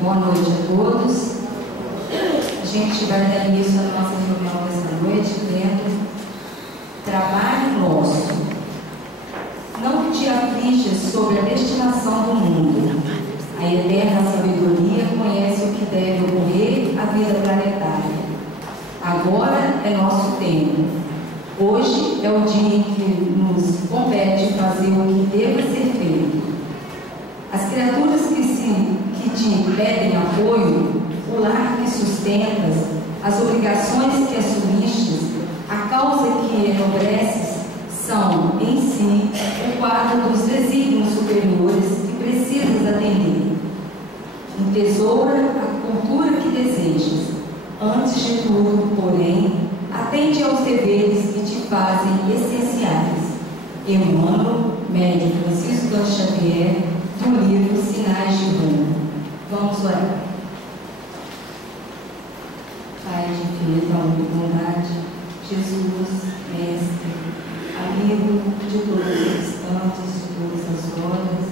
Boa noite a todos. A gente vai dar início à nossa reunião desta noite lendo Trabalho Nosso. Não te afliges sobre a destinação do mundo. A eterna sabedoria conhece o que deve ocorrer à vida planetária. Agora é nosso tempo. Hoje é o dia em que nos compete fazer o que deva ser feito. As criaturas que te pedem apoio, o lar que sustentas, as obrigações que assumistes, a causa que enobreces, são, em si, o quadro dos desígnios superiores que precisas atender. Entesoura a cultura que desejas. Antes de tudo, porém, atende aos deveres que te fazem essenciais. Emmanuel, médium Francisco Xavier, do livro Sinais de Rumo. Vamos orar. Pai de infinita bondade, Jesus, Mestre, amigo de todos os instantes, de todas as horas,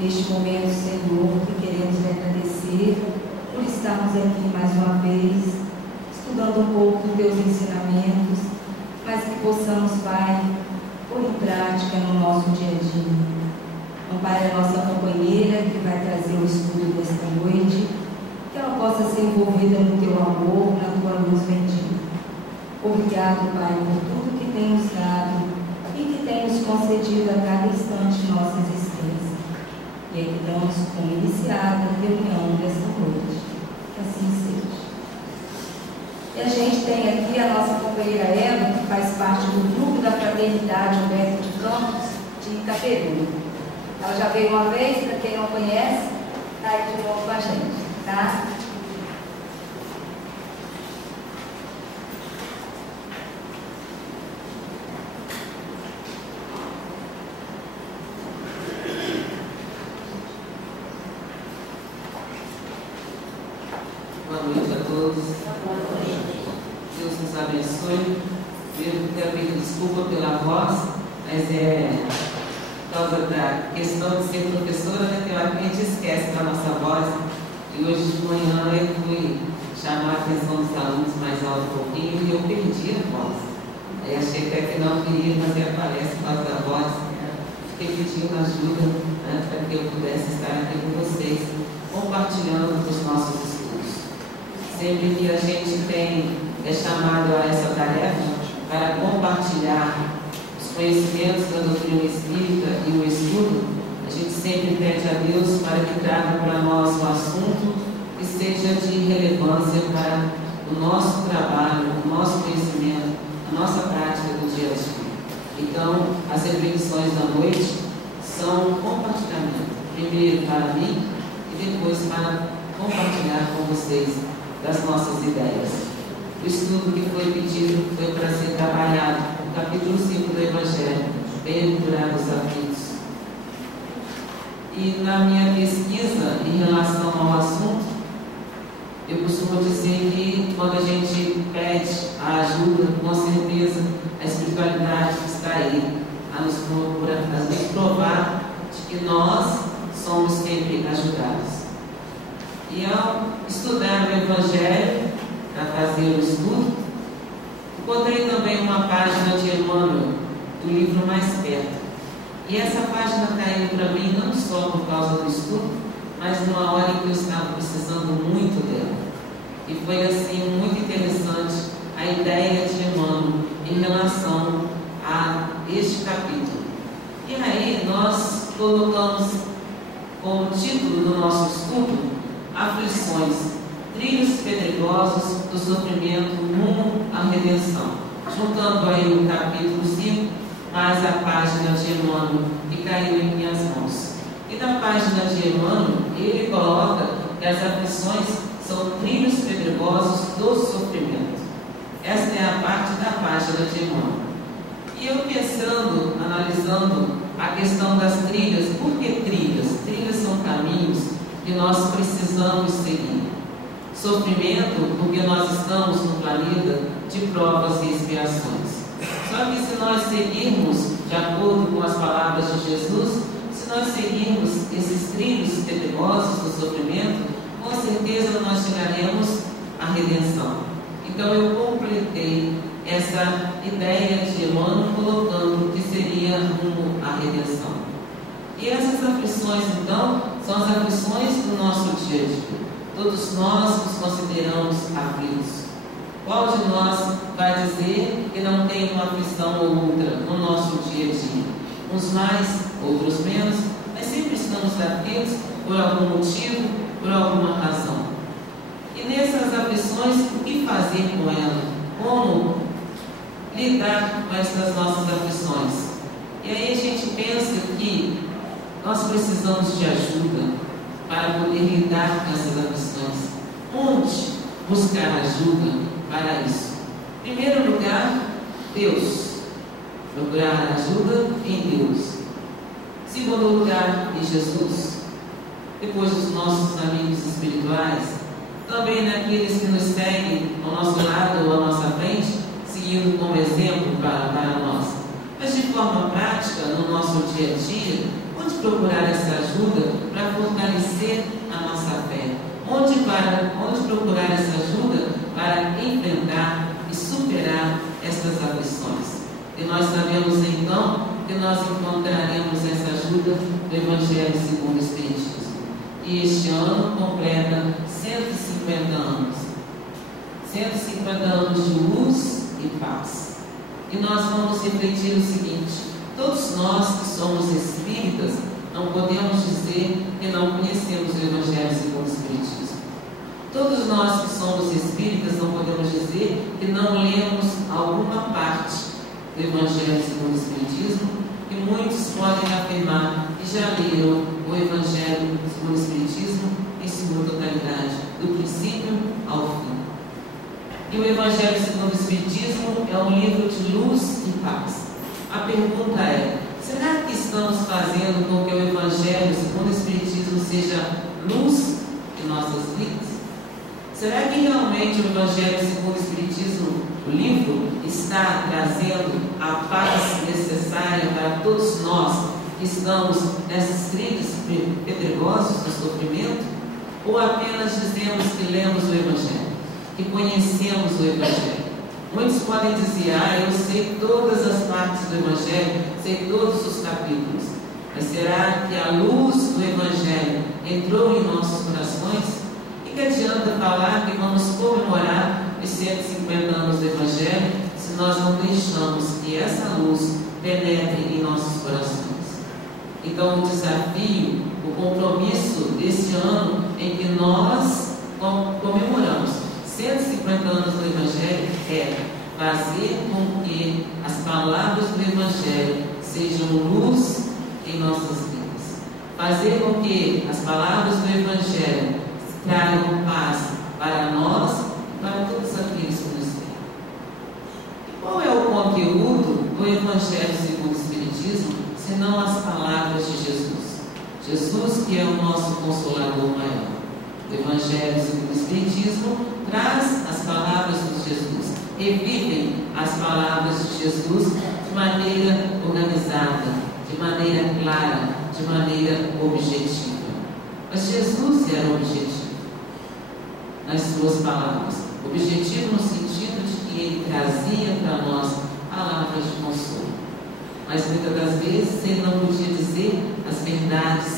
neste momento, Senhor, que queremos agradecer por estarmos aqui mais uma vez, estudando um pouco dos teus ensinamentos, mas que possamos, Pai, pôr em prática no nosso dia a dia. Ampare a nossa companheira que vai trazer o estudo desta noite, que ela possa ser envolvida no teu amor, na tua luz bendita. Obrigado, Pai, por tudo que tem nos dado e que tem nos concedido a cada instante de nossa existência. E é que damos como iniciada a reunião desta noite. Que assim seja. E a gente tem aqui a nossa companheira Eva, que faz parte do grupo da Fraternidade Humberto de Campos, de Itaperuna. Ela já veio uma vez, para quem não conhece, está aí de novo com a gente, tá? Boa noite a todos. Deus nos abençoe. Eu quero pedir desculpa pela voz, mas por causa da questão de ser professora, né, que a gente esquece da nossa voz. E hoje de manhã eu fui chamar a atenção dos alunos mais alto um pouquinho e eu perdi a voz. Aí achei até que não queria fazer a palestra por causa da voz. Fiquei pedindo ajuda, né, para que eu pudesse estar aqui com vocês, compartilhando os nossos estudos. Sempre que a gente é chamado a essa tarefa para compartilhar conhecimentos da doutrina espírita e o estudo, a gente sempre pede a Deus para que traga para nós um assunto que seja de relevância para o nosso trabalho, o nosso conhecimento, a nossa prática do dia a dia. Então, as reflexões da noite são compartilhamento, primeiro para mim e depois para compartilhar com vocês das nossas ideias. O estudo que foi pedido foi para ser trabalhado capítulo 5 do Evangelho, bem-aventurados os aflitos. E na minha pesquisa em relação ao assunto, eu costumo dizer que quando a gente pede a ajuda, com certeza a espiritualidade está aí a nos provar de que nós somos sempre ajudados. E ao estudar o Evangelho, para fazer o estudo, encontrei também uma página de Emmanuel, do livro Mais Perto. E essa página caiu para mim não só por causa do estudo, mas numa hora em que eu estava precisando muito dela. E foi assim muito interessante a ideia de Emmanuel em relação a este capítulo. E aí nós colocamos como título do nosso estudo Aflições, trilhos pedregosos do sofrimento rumo à redenção, juntando aí o capítulo 5 mais a página de Emmanuel que caiu em minhas mãos. E na página de Emmanuel ele coloca que as aflições são trilhos pedregosos do sofrimento. Esta é a parte da página de Emmanuel. E eu pensando, analisando a questão das trilhas, por que trilhas? Trilhas são caminhos que nós precisamos seguir. Sofrimento, porque nós estamos no planeta de provas e expiações. Só que se nós seguirmos de acordo com as palavras de Jesus, se nós seguirmos esses trilhos pedregosos do sofrimento, com certeza nós chegaremos à redenção. Então eu completei essa ideia de Emmanuel colocando que seria rumo à redenção. E essas aflições, então, são as aflições do nosso dia a dia. Todos nós nos consideramos aflitos. Qual de nós vai dizer que não tem uma aflição ou outra no nosso dia a dia? Uns mais, outros menos, mas sempre estamos aflitos por algum motivo, por alguma razão. E nessas aflições, o que fazer com elas? Como lidar com essas nossas aflições? E aí a gente pensa que nós precisamos de ajuda para poder lidar com essas aflições. Onde buscar ajuda para isso? Em primeiro lugar, Deus. Procurar ajuda em Deus. Segundo lugar, em Jesus. Depois dos nossos amigos espirituais. Também naqueles que nos seguem ao nosso lado ou à nossa frente, seguindo como exemplo para nós. Mas de forma prática, no nosso dia a dia, onde procurar essa ajuda para fortalecer a nossa fé? Onde procurar essa ajuda para enfrentar e superar essas aflições? E nós sabemos então que nós encontraremos essa ajuda do Evangelho segundo o Espiritismo. E este ano completa 150 anos. 150 anos de luz e paz. E nós vamos refletir o seguinte: todos nós que somos espíritas não podemos dizer que não conhecemos o Evangelho segundo o Espiritismo. Todos nós que somos espíritas não podemos dizer que não lemos alguma parte do Evangelho segundo o Espiritismo, e muitos podem afirmar que já leram o Evangelho segundo o Espiritismo em sua totalidade, do princípio ao fim. E o Evangelho segundo o Espiritismo é um livro de luz e paz. A pergunta é: será que estamos fazendo com que o Evangelho segundo o Espiritismo seja luz em nossas vidas? Será que realmente o Evangelho segundo o Espiritismo, o livro, está trazendo a paz necessária para todos nós que estamos nessas trilhas pedregosas do sofrimento? Ou apenas dizemos que lemos o Evangelho, que conhecemos o Evangelho? Muitos podem dizer: eu sei todas as partes do Evangelho, sei todos os capítulos. Mas será que a luz do Evangelho entrou em nossos corações? E que adianta falar que vamos comemorar os 150 anos do Evangelho se nós não deixamos que essa luz penetre em nossos corações? Então o desafio, o compromisso desse ano em que nós comemoramos 150 anos do Evangelho é fazer com que as palavras do Evangelho sejam luz em nossas vidas. Fazer com que as palavras do Evangelho tragam paz para nós e para todos aqueles que nos têm. E qual é o conteúdo do Evangelho segundo o Espiritismo, senão as palavras de Jesus? Jesus, que é o nosso Consolador maior. O Evangelho segundo o Espiritismo traz as palavras de Jesus, revivem as palavras de Jesus de maneira organizada, de maneira clara, de maneira objetiva. Mas Jesus era objetivo nas suas palavras, objetivo no sentido de que ele trazia para nós palavras de consolo. Mas muitas das vezes ele não podia dizer as verdades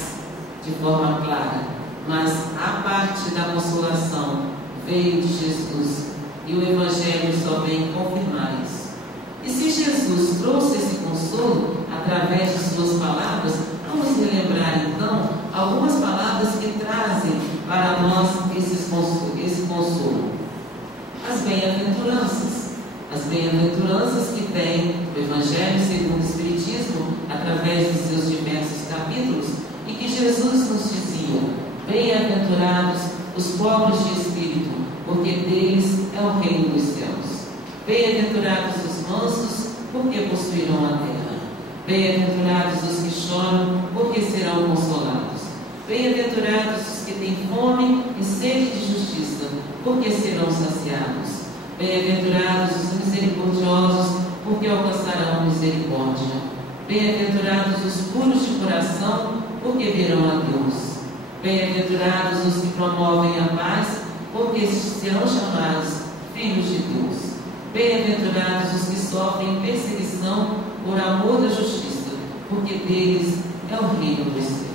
de forma clara, mas a parte da consolação veio de Jesus e o Evangelho só vem confirmar isso. E se Jesus trouxe esse consolo através de suas palavras, vamos relembrar então algumas palavras que trazem para nós esse consolo. As bem-aventuranças que tem o Evangelho segundo o Espiritismo através dos seus diversos capítulos, e que Jesus nos dizia: bem-aventurados os pobres de espírito, porque deles é o reino dos céus. Bem-aventurados os mansos, porque possuirão a terra. Bem-aventurados os que choram, porque serão consolados. Bem-aventurados os que têm fome e sede de justiça, porque serão saciados. Bem-aventurados os misericordiosos, porque alcançarão misericórdia. Bem-aventurados os puros de coração, porque verão a Deus. Bem-aventurados os que promovem a paz, porque serão chamados filhos de Deus. Bem-aventurados os que sofrem perseguição por amor da justiça, porque deles é o reino dos céus.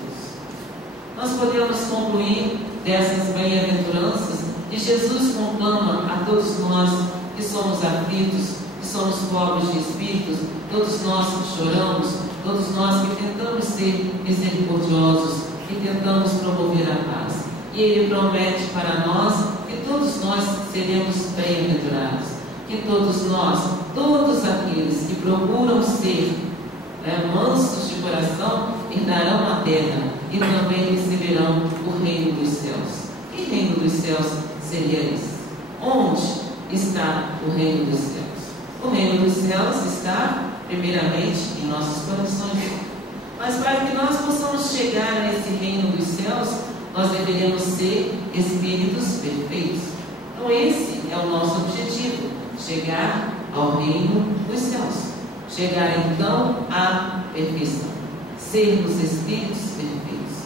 Nós podemos concluir dessas bem-aventuranças que Jesus conclama a todos nós que somos aflitos, que somos pobres de espíritos, todos nós que choramos, todos nós que tentamos ser misericordiosos, que tentamos promover a paz. E Ele promete para nós que todos nós seremos bem-aventurados, que todos nós, todos aqueles que procuram ser mansos de coração, herdarão a terra e também receberão o reino dos céus. Que reino dos céus seria esse? Onde está o reino dos céus? O reino dos céus está, primeiramente, em nossos corações. Mas para que nós possamos chegar a esse reino dos céus, nós deveríamos ser espíritos perfeitos. Então esse é o nosso objetivo, chegar ao reino dos céus. Chegar então à perfeição. Sermos espíritos perfeitos.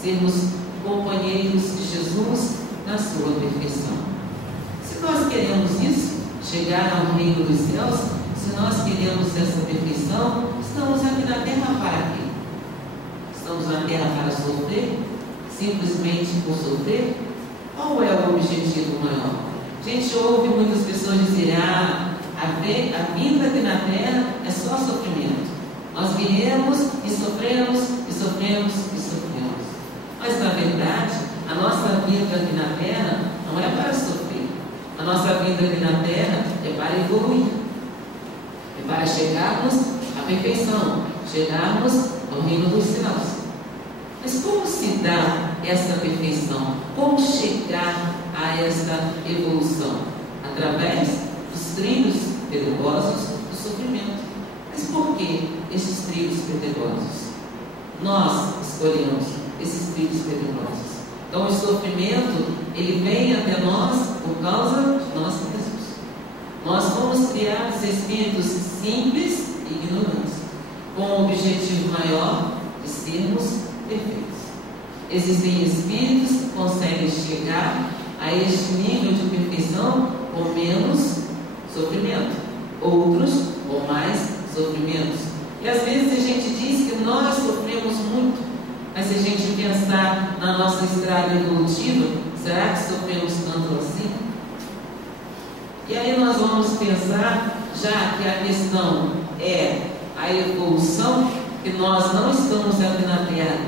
Sermos companheiros de Jesus na sua perfeição. Se nós queremos isso, chegar ao reino dos céus, se nós queremos essa perfeição, estamos aqui na terra para quê? Estamos na terra para sofrer? Simplesmente por sofrer? Qual é o objetivo maior? A gente ouve muitas pessoas dizerem: a vida aqui na terra é só sofrimento. Nós viemos e sofremos, e sofremos, e sofremos. Mas na verdade, a nossa vida aqui na terra não é para sofrer. A nossa vida aqui na terra é para evoluir. É para chegarmos à perfeição, chegarmos ao reino dos céus. Mas como se dá essa perfeição? Como chegar a essa evolução? Através dos trilhos pedregosos do sofrimento. Mas por que esses trilhos pedregosos? Nós escolhemos esses trilhos pedregosos. Então o sofrimento, ele vem até nós por causa de nós mesmos. Nós fomos criados espíritos simples e ignorantes, com o objetivo maior de sermos perfeitos. Existem espíritos que conseguem chegar a este nível de perfeição com menos sofrimento, outros com mais sofrimentos. E às vezes a gente diz que nós sofremos muito, mas se a gente pensar na nossa estrada evolutiva, será que sofremos tanto assim? E aí nós vamos pensar, já que a questão é a evolução, que nós não estamos aqui na Terra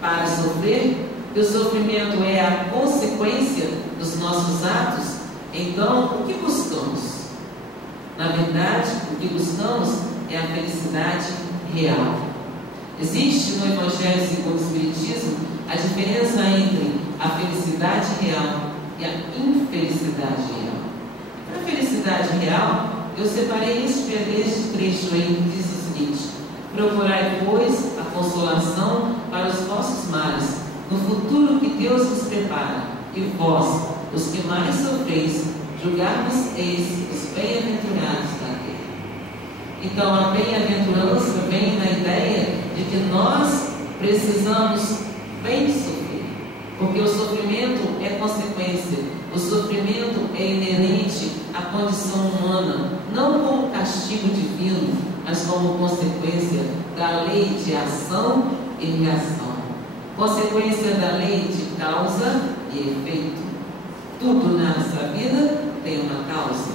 para sofrer, que o sofrimento é a consequência dos nossos atos, então o que buscamos? Na verdade, o que buscamos é a felicidade real. Existe no Evangelho segundo o Espiritismo a diferença entre a felicidade real e a infelicidade real. Para a felicidade real, eu separei este trecho aí que diz o seguinte: procurai, pois, a consolação para os vossos males, no futuro que Deus vos prepara, e vós, os que mais sofreis, julgar-vos eis os bem-aventurados da terra. Então a bem-aventurança vem na ideia de que nós precisamos bem sofrer, porque o sofrimento é consequência, o sofrimento é inerente à condição humana, não como castigo divino, mas como consequência da lei de ação e reação, consequência da lei de causa e efeito. Tudo nessa vida tem uma causa,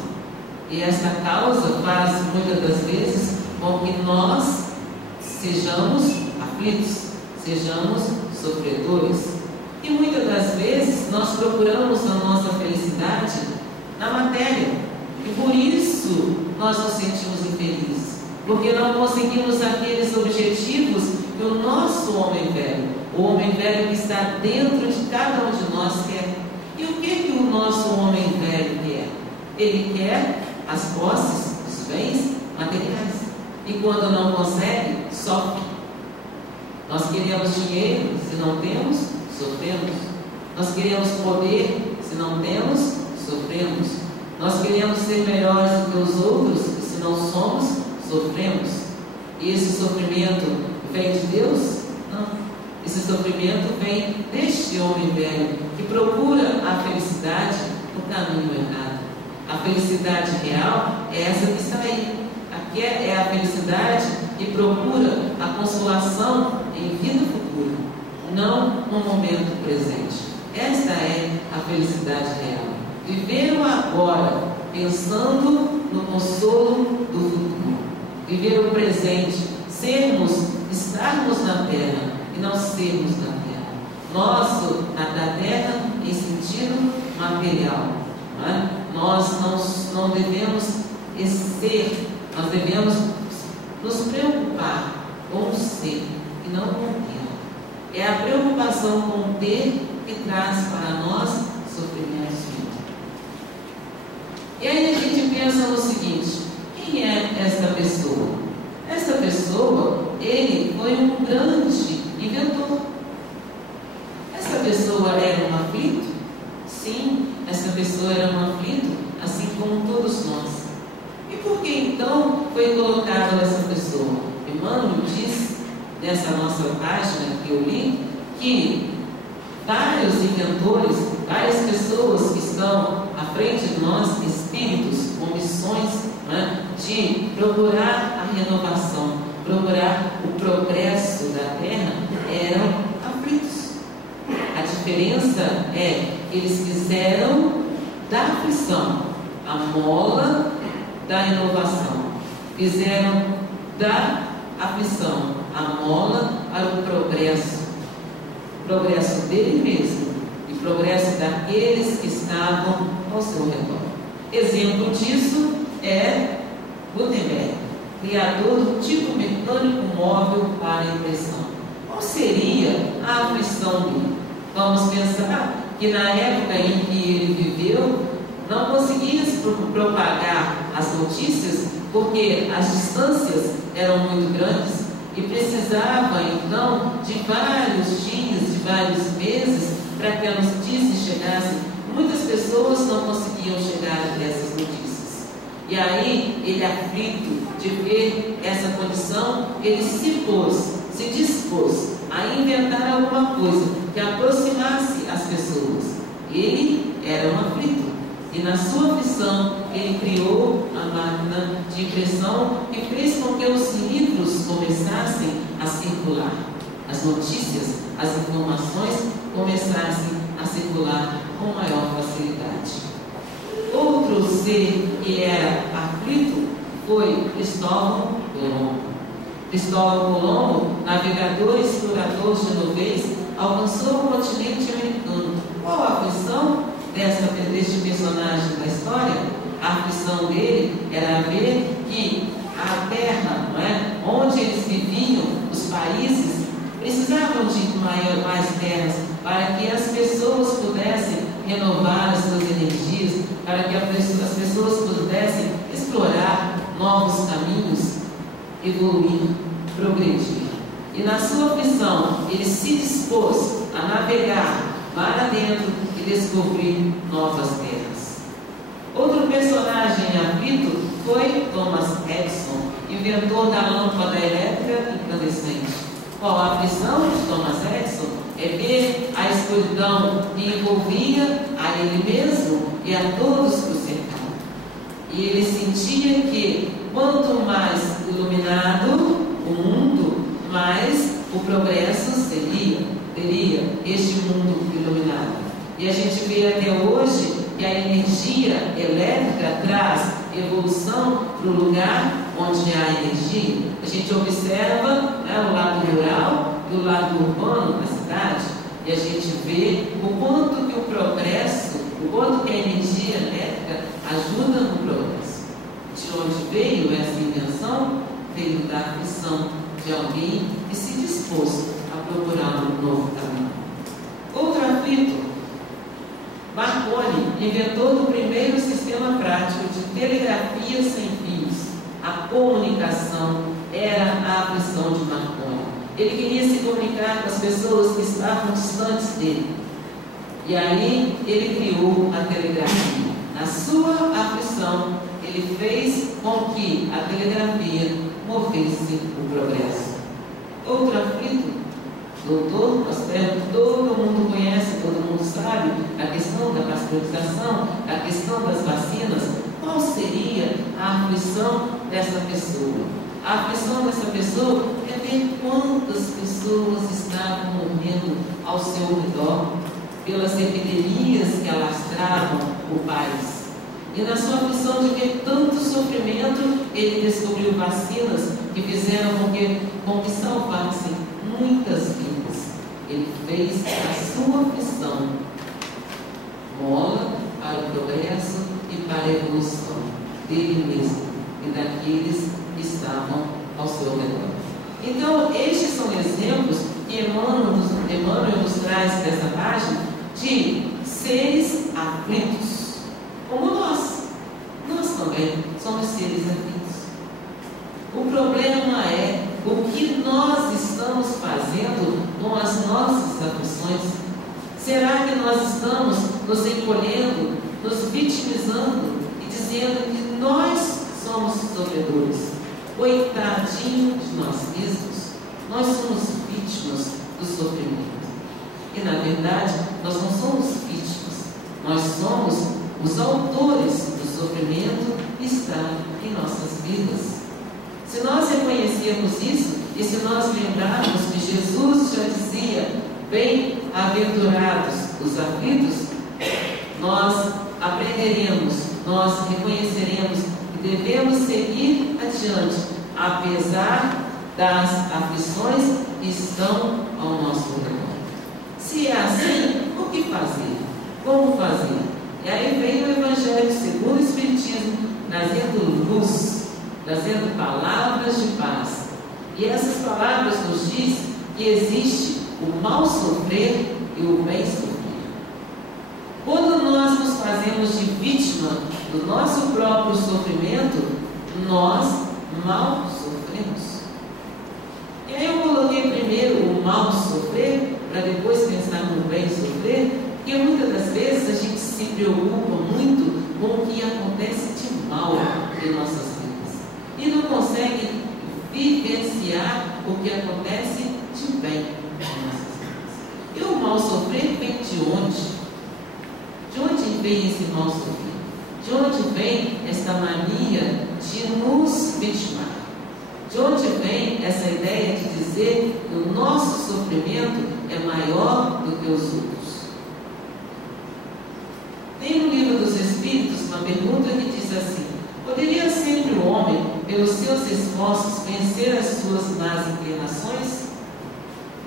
e essa causa faz muitas das vezes com que nós sejamos aflitos, sejamos sofredores. E muitas das vezes nós procuramos a nossa felicidade na matéria, e por isso nós nos sentimos infelizes, porque não conseguimos aqueles objetivos que o nosso homem velho, o homem velho que está dentro de cada um de nós quer. E o que o nosso homem velho quer? Ele quer as posses, os bens materiais, e quando não consegue, sofre. Nós queremos dinheiro, se não temos, sofremos. Nós queremos poder, se não temos, sofremos. Nós queremos ser melhores do que os outros, e se não somos, sofremos. E esse sofrimento vem de Deus? Não. Esse sofrimento vem deste homem velho que procura a felicidade no caminho errado. A felicidade real é essa que está aí. Aqui é a felicidade que procura a consolação em vida futura, não no momento presente. Esta é a felicidade real. Viver o agora, pensando no consolo do futuro. Viver o presente, estarmos na terra e não sermos da terra. Nós, da terra, em sentido material. Não é? Nós não devemos ser, nós devemos nos preocupar com o ser e não com o ter. É a preocupação com o ter que traz para nós sofrimentos. E aí a gente pensa no seguinte: quem é esta pessoa? Esta pessoa, ele foi um grande inventor. Esta pessoa era um aflito? Sim, esta pessoa era um aflito, assim como todos nós. E por que então foi colocada essa pessoa? Emmanuel diz, nessa nossa página que eu li, que vários inventores, várias pessoas que estão à frente de nós, espíritos com missões, né, de procurar a renovação, procurar o progresso da Terra, eram aflitos. A diferença é que eles fizeram da aflição a mola da inovação, fizeram da aflição a mola para o progresso dele mesmo e progresso daqueles que estavam ao seu redor. Exemplo disso é Gutenberg, criador do tipo mecânico móvel para impressão. Qual seria a aflição dele? Vamos pensar que na época em que ele viveu, não conseguia se propagar as notícias porque as distâncias eram muito grandes e precisava então de vários dias, de vários meses para que as notícias chegassem. Muitas pessoas não conseguiam chegar a essas notícias. E aí, ele aflito de ver essa condição, ele se dispôs a inventar alguma coisa que aproximasse as pessoas. Ele era um aflito. E na sua aflição, ele criou a máquina de impressão que fez com que os livros começassem a circular. As notícias, as informações começassem a circular com maior facilidade. Outro ser que era aflito foi Cristóvão Colombo. Cristóvão Colombo, navegador e explorador genovês, alcançou o continente americano. Qual a aflição deste personagem da história? A aflição dele era ver que a terra, não é, onde eles viviam, os países, precisavam de mais terras para que as pessoas pudessem renovar as suas energias, para que as pessoas pudessem explorar novos caminhos, evoluir, progredir. E na sua aflição, ele se dispôs a navegar para dentro e descobrir novas terras. Outro personagem aflito foi Thomas Edison, inventor da lâmpada elétrica incandescente. Qual a aflição de Thomas Edison? É ver a escuridão que envolvia a ele mesmo e a todos que o cercavam. E ele sentia que quanto mais iluminado o mundo, mais o progresso teria este mundo iluminado. E a gente vê até hoje que a energia elétrica traz evolução para o lugar onde há energia. A gente observa, né, o lado rural e o lado urbano da cidade, e a gente vê o quanto que o progresso, o quanto que a energia elétrica ajuda no progresso. De onde veio essa invenção? Veio da aflição de alguém que se dispôs a procurar um novo caminho. Outro aflito, Marconi, inventor do primeiro sistema prático de telegrafia sem fios. A comunicação era a aflição de Marconi. Ele queria se comunicar com as pessoas que estavam distantes dele. E aí ele criou a telegrafia. Na sua aflição, ele fez com que a telegrafia movesse o progresso. Outro aflito, doutor Prospero, todo mundo conhece, todo mundo sabe, a questão da pasteurização, a questão das vacinas. Qual seria a aflição dessa pessoa? A aflição dessa pessoa é ver quantas pessoas estavam morrendo ao seu redor pelas epidemias que alastravam o país. E na sua aflição de ver tanto sofrimento, ele descobriu vacinas que fizeram com que salvassem muitas vidas. Ele fez a sua aflição mola para o progresso e para a evolução dele mesmo e daqueles que estavam ao seu redor. Então, estes são exemplos que Emmanuel nos traz dessa página de seres aflitos, como nós. Nós também somos seres aflitos. O problema é o que nós estamos fazendo com as nossas aflições. Será que nós estamos nos encolhendo, nos vitimizando e dizendo que nós somos sofredores? Coitadinho de nós mesmos, nós somos vítimas do sofrimento. E na verdade, nós não somos vítimas, nós somos os autores do sofrimento que está em nossas vidas. Se nós reconhecermos isso, e se nós lembrarmos que Jesus já dizia: bem-aventurados os aflitos, nós aprenderemos, nós reconheceremos que devemos seguir adiante, apesar das aflições que estão ao nosso redor. Se é assim, o que fazer? Como fazer? E aí vem o Evangelho segundo o Espiritismo, trazendo luz, trazendo palavras de paz. E essas palavras nos diz que existe o mal sofrer e o bem sofrer. Quando nós nos fazemos de vítima do nosso próprio sofrimento, nós mal sofremos. E aí eu coloquei primeiro o mal sofrer, para depois pensar no bem sofrer, porque muitas das vezes a gente se preocupa muito com o que acontece de mal em nossas vidas e não consegue vivenciar o que acontece de bem em nossas vidas. E o mal sofrer vem de onde? De onde vem esse mal sofrer? De onde vem essa mania de nos vitimar? De onde vem essa ideia de dizer que o nosso sofrimento é maior do que os outros? Tem no Livro dos Espíritos uma pergunta que diz assim: poderia sempre o homem, pelos seus esforços, vencer as suas más inclinações?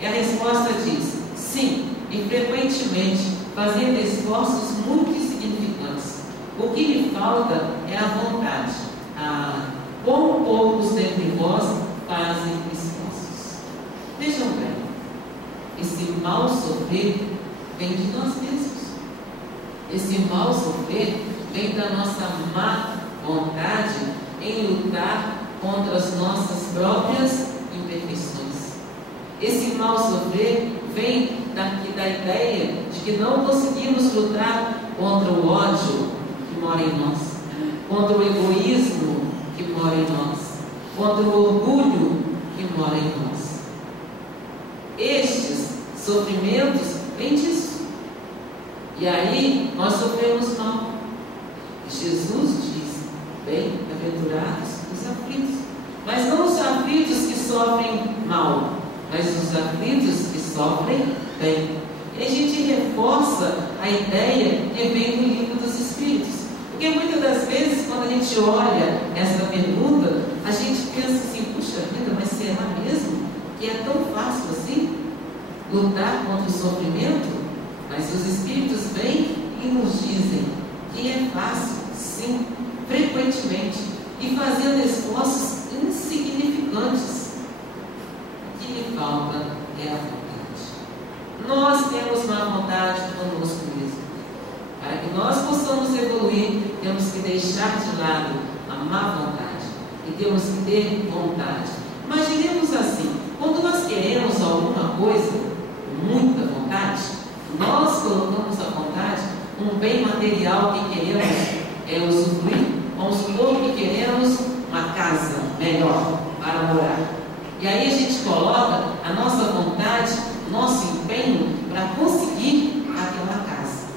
E a resposta diz: sim, e frequentemente, fazendo esforços muito insignificantes. O que lhe falta é a vontade. Quão poucos dentre vós fazem esforços. Vejam bem, esse mal sofrer vem de nós mesmos. Esse mal sofrer vem da nossa má vontade em lutar contra as nossas próprias imperfeições. Esse mal sofrer vem da ideia de que não conseguimos lutar contra o ódio que mora em nós, contra o egoísmo que mora em nós, contra o orgulho que mora em nós. Estes sofrimentos vêm disso. E aí nós sofremos mal. Jesus diz: bem-aventurados os aflitos. Mas não os aflitos que sofrem mal, mas os aflitos que sofrem bem. E a gente reforça a ideia que vem do Livro dos Espíritos. Porque muitas das vezes, quando a gente olha essa pergunta, a gente pensa assim: puxa vida, mas será mesmo que é tão fácil assim lutar contra o sofrimento? Mas os Espíritos vêm e nos dizem que é fácil, sim, frequentemente, e fazendo esforços insignificantes. O que lhe falta é a vontade. Nós temos má vontade conosco mesmo. Para que nós possamos evoluir, temos que deixar de lado a má vontade e temos que ter vontade. Imaginemos assim: quando nós queremos alguma coisa com muita vontade, nós colocamos à vontade um bem material que queremos usufruir. Vamos supor que queremos uma casa melhor para morar. E aí a gente coloca a nossa vontade nosso empenho para conseguir aquela casa.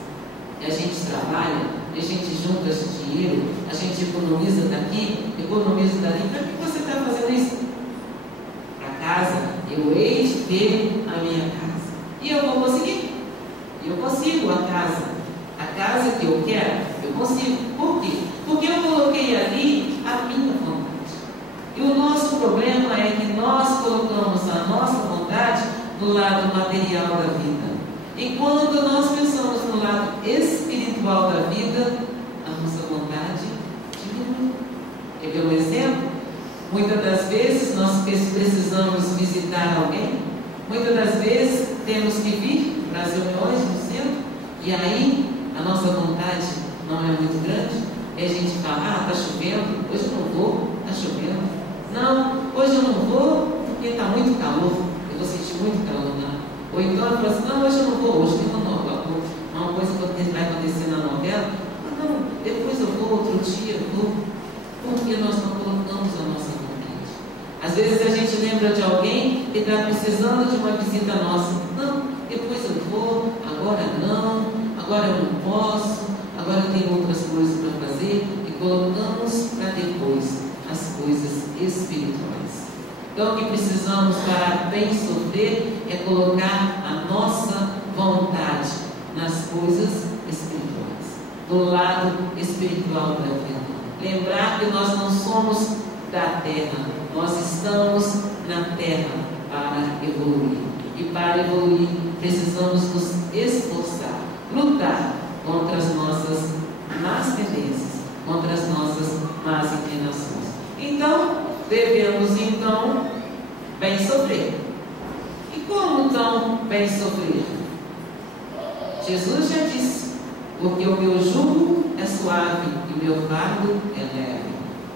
E a gente trabalha, e a gente junta esse dinheiro, a gente economiza daqui, economiza dali. Para que você está fazendo isso? Para casa, eu hei de ter a minha casa. E eu vou conseguir. Eu consigo a casa. A casa que eu quero, eu consigo. Por quê? Porque eu coloquei ali a minha vontade. E o nosso problema é que nós colocamos a nossa vontade no lado material da vida. E quando nós pensamos no lado espiritual da vida, a nossa vontade diminui. Quer ver um exemplo? Muitas das vezes nós precisamos visitar alguém. Muitas das vezes temos que vir para as reuniões no centro. E aí a nossa vontade não é muito grande. E a gente fala, está chovendo, hoje eu não vou, está chovendo. Não, hoje eu não vou porque está muito calor, eu vou sentir muito calor, não. Ou então ela fala assim, não, hoje eu não vou, hoje tem uma coisa que vai acontecer na novela. Não, depois eu vou, outro dia eu vou, porque nós não colocamos a nossa vontade. Às vezes a gente lembra de alguém que está precisando de uma visita nossa. Não, depois eu vou, agora não, agora eu não posso, agora eu tenho outras coisas para fazer, e colocamos para depois as coisas espirituais. Então o que precisamos para bem sofrer é colocar a nossa vontade nas coisas espirituais, do lado espiritual da vida. Lembrar que nós não somos da terra, nós estamos na terra para evoluir. E para evoluir precisamos nos esforçar, lutar contra as nossas más tendências, contra as nossas más inclinações. Então, devemos bem sofrer. E como então bem sofrer? Jesus já disse, porque o meu jugo é suave e o meu fardo é leve.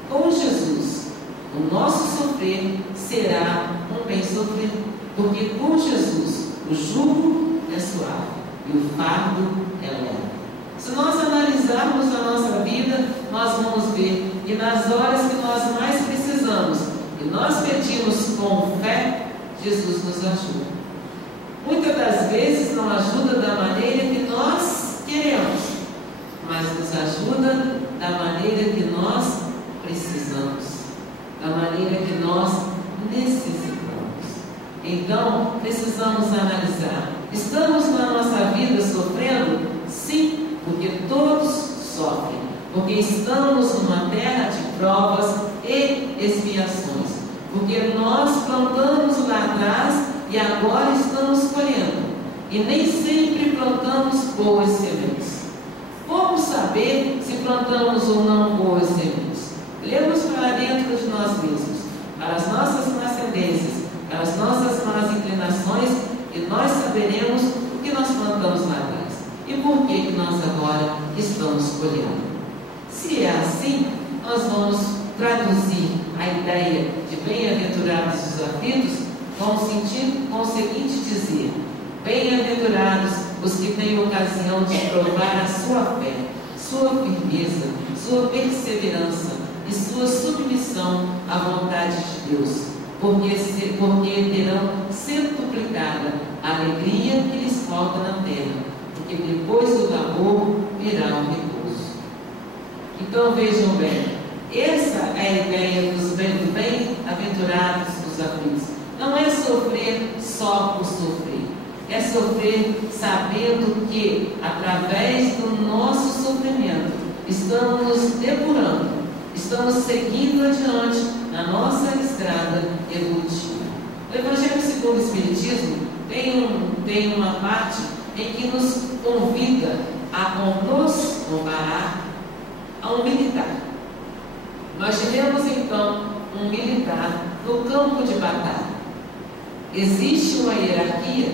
Com Jesus, o nosso sofrer será um bem sofrer, porque com Jesus o jugo é suave e o fardo é leve. Se nós analisarmos a nossa vida, nós vamos ver que nas horas que nós mais precisamos e nós pedimos com fé, Jesus nos ajuda. Muitas das vezes não ajuda da maneira que nós queremos, mas nos ajuda da maneira que nós precisamos, da maneira que nós necessitamos. Então, precisamos analisar. Estamos na nossa vida sofrendo? Sim, porque todos sofrem, porque estamos numa terra de provas e expiações, porque nós plantamos lá atrás e agora estamos colhendo, e nem sempre plantamos boas sementes. Como saber se plantamos ou não boas sementes? Olhemos para dentro de nós mesmos, para as nossas más tendências, para as nossas más inclinações, e nós saberemos o que nós plantamos lá atrás. E por que nós agora estamos colhendo? Se é assim, nós vamos traduzir a ideia de bem-aventurados os aflitos com o seguinte dizer: bem-aventurados os que têm ocasião de provar a sua fé, sua firmeza, sua perseverança e sua submissão à vontade de Deus, porque terão centuplicada a alegria que lhes falta na terra, porque depois do labor virá o repouso. Então vejam bem, essa é a ideia dos bem-aventurados dos aflitos. Não é sofrer só por sofrer, é sofrer sabendo que através do nosso sofrimento estamos nos depurando, estamos seguindo adiante na nossa estrada evolutiva. O Evangelho segundo o Espiritismo tem uma parte em que nos convida a nos comparar a um militar. Imaginemos então um militar no campo de batalha. Existe uma hierarquia?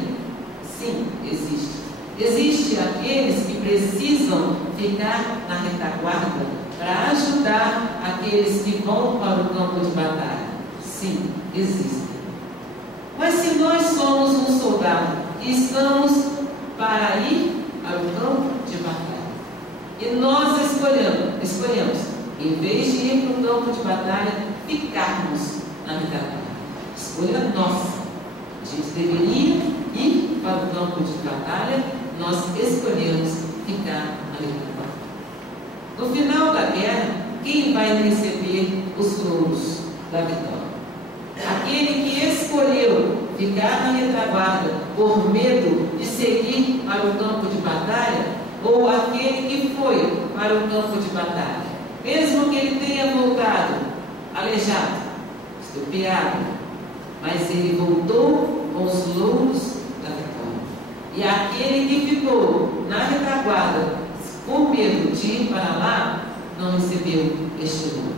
Sim, existe. Existem aqueles que precisam ficar na retaguarda para ajudar aqueles que vão para o campo de batalha. Sim, existem. Mas se nós somos um soldado e estamos para ir para o campo de batalha, e nós escolhemos, em vez de ir para o campo de batalha, ficarmos na retaguarda. Escolha nossa. A gente deveria ir para o campo de batalha, nós escolhemos ficar ali. No final da guerra, quem vai receber os louros da vitória? Aquele que escolheu ficar na retaguarda por medo de seguir para o campo de batalha, ou aquele que foi para o campo de batalha, mesmo que ele tenha voltado aleijado, estupiado, mas ele voltou com os louros da vitória. E aquele que ficou na retaguarda por medo de ir para lá, não recebeu este louro.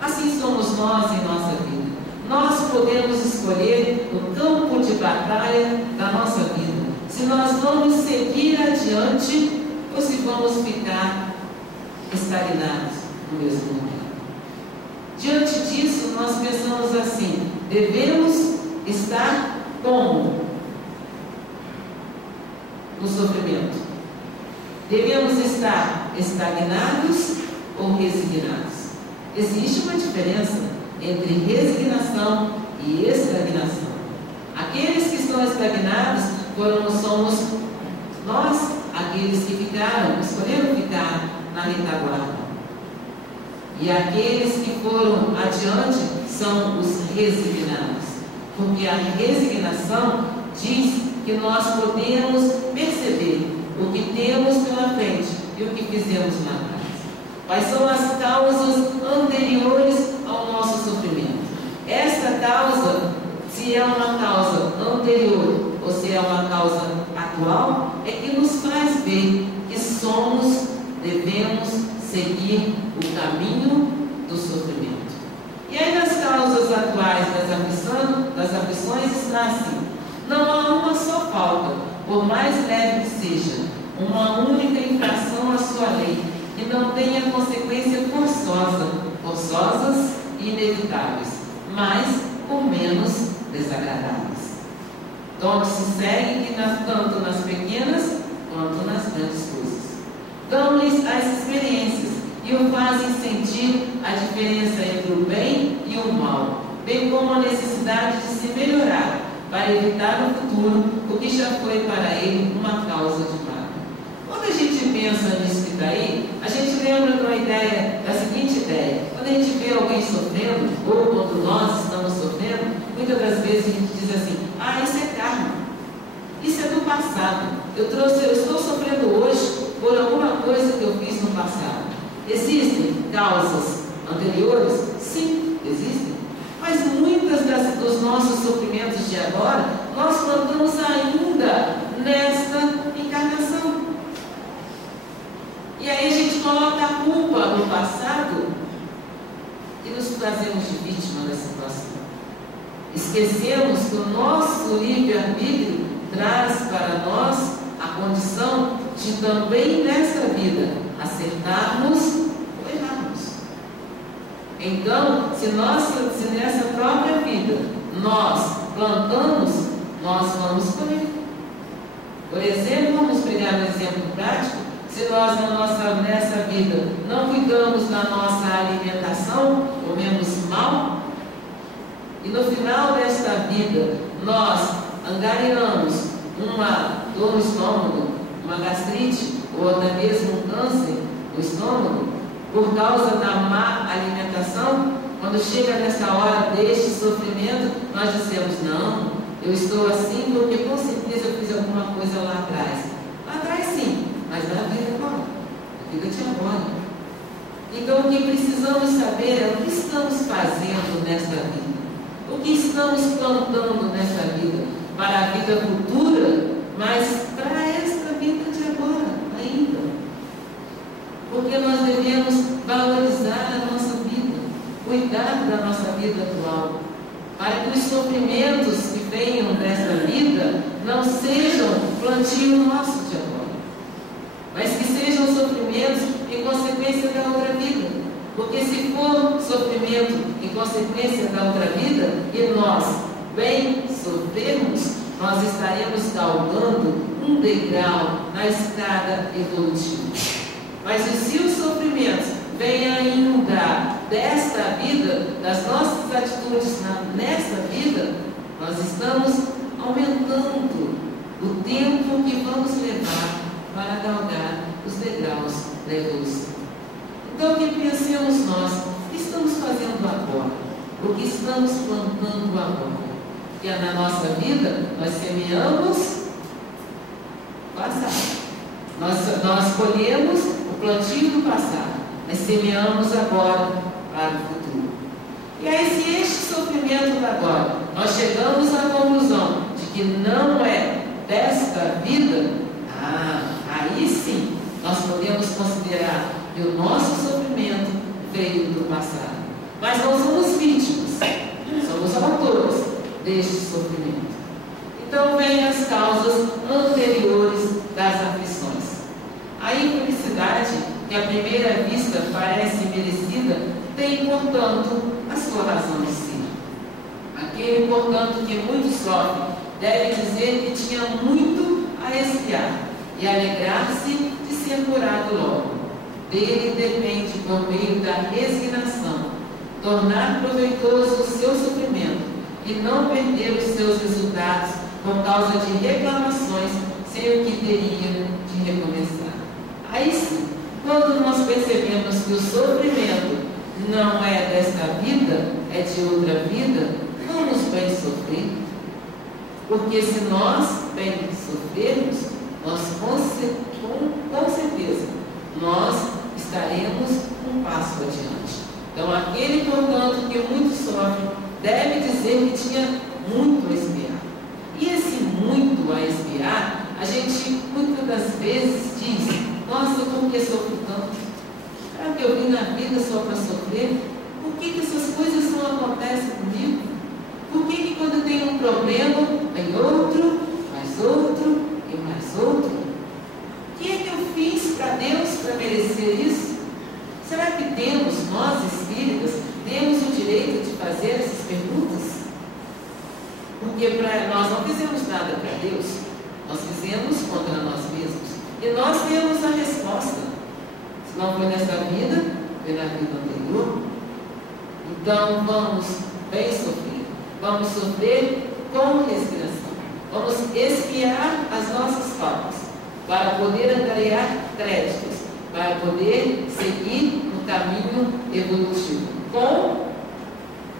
Assim somos nós em nossa vida. Nós podemos escolher o campo de batalha da nossa vida. Se nós vamos seguir adiante ou se vamos ficar estagnados no mesmo lugar. Diante disso, nós pensamos assim: devemos estar como? No sofrimento. Devemos estar estagnados ou resignados? Existe uma diferença entre resignação e estagnação. Aqueles que estão estagnados somos nós, aqueles que escolheram ficar na retaguarda. E aqueles que foram adiante são os resignados. Porque a resignação diz que nós podemos perceber o que temos pela frente e o que fizemos lá atrás. Quais são as causas anteriores ao nosso sofrimento? Esta causa, se é uma causa anterior ou se é uma causa atual, é que nos faz ver que devemos seguir o caminho do sofrimento. E aí nas causas atuais das aflições está assim: não há uma só falta, por mais leve que seja, uma única infração à sua lei, que não tenha consequência forçosas e inevitáveis, mas por menos desagradáveis. Onde se segue que tanto nas pequenas quanto nas grandes coisas. Dão-lhes as experiências e o fazem sentir a diferença entre o bem e o mal, bem como a necessidade de se melhorar, para evitar no futuro o que já foi para ele uma causa de mal. Quando a gente pensa nisso que está aí, a gente lembra da seguinte ideia: quando a gente vê alguém sofrendo, ou quando nós estamos sofrendo, muitas das vezes a gente diz assim: isso é karma, isso é do passado, eu estou sofrendo hoje por alguma coisa que eu fiz no passado. Existem causas anteriores? Sim, existem. Mas muitas dos nossos sofrimentos de agora, nós plantamos ainda nesta encarnação. E aí a gente coloca a culpa no passado e nos fazemos de vítima da situação. Esquecemos que o nosso livre-arbítrio traz para nós a condição de também nesta vida acertarmos ou errarmos. Então, se nessa própria vida nós plantamos, nós vamos colher. Por exemplo, vamos pegar um exemplo prático: se nós nessa vida não cuidamos da nossa alimentação, comemos mal, e no final desta vida nós angariamos uma dor no estômago, uma gastrite, ou até mesmo um câncer no estômago, por causa da má alimentação, quando chega nessa hora deste sofrimento, nós dissemos: não, eu estou assim porque com certeza eu fiz alguma coisa lá atrás. Lá atrás sim, mas na vida agora, na vida de agora. Então o que precisamos saber é o que estamos fazendo nesta vida, o que estamos plantando nesta vida, para a vida futura, mas para esta vida de agora ainda. Porque nós devemos valorizar a nossa vida, cuidar da nossa vida atual, para que os sofrimentos que venham desta vida não sejam plantio nosso de agora, mas que sejam sofrimentos em consequência da outra vida. Porque se for sofrimento em consequência da outra vida, e nós bem sofrermos, nós estaremos galgando um degrau na escada evolutiva. Mas e se os sofrimentos vêm ainda desta vida, das nossas atitudes nesta vida, nós estamos aumentando o tempo que vamos levar para galgar os degraus da evolução. Então, que pensemos nós, o que estamos fazendo agora? O que estamos plantando agora? Que na nossa vida nós semeamos passado. Nós colhemos o plantio do passado, nós semeamos agora para o futuro. E aí, se este sofrimento da agora, nós chegamos à conclusão de que não é desta vida, aí sim nós podemos considerar que o nosso sofrimento veio do passado. Mas não somos vítimas, somos autores deste sofrimento. Então vêm as causas anteriores das aflições. A infelicidade, que à primeira vista parece merecida, tem, portanto, a sua razão de ser. Aquele, portanto, que muito sofre, deve dizer que tinha muito a expiar e alegrar-se de ser curado logo. Dele depende, por meio da resignação, tornar proveitoso o seu sofrimento e não perder os seus resultados por causa de reclamações sem o que teria de recomeçar. Aí sim, quando nós percebemos que o sofrimento não é desta vida, é de outra vida, vamos bem sofrer. Porque se nós bem sofrermos, nós com certeza nós estaremos um passo adiante. Então aquele, portanto, que muito sofre, deve dizer que tinha muito a expiar. E esse muito a expiar, a gente muitas das vezes diz: nossa, por que sofro tanto? Será que eu vim na vida só para sofrer? Por que essas coisas não acontecem comigo? Por que quando tem um problema, vem outro, mais outro e mais outro? O que é que eu fiz para Deus para merecer isso? Será que temos, nós espíritas, temos o direito de fazer essas perguntas? Porque nós não fizemos nada para Deus, nós fizemos contra nós mesmos. E nós temos a resposta. Se não foi nesta vida, foi na vida anterior. Então vamos bem sofrer. Vamos sofrer com resignação. Vamos expiar as nossas faltas para poder angariar créditos, para poder seguir no caminho evolutivo com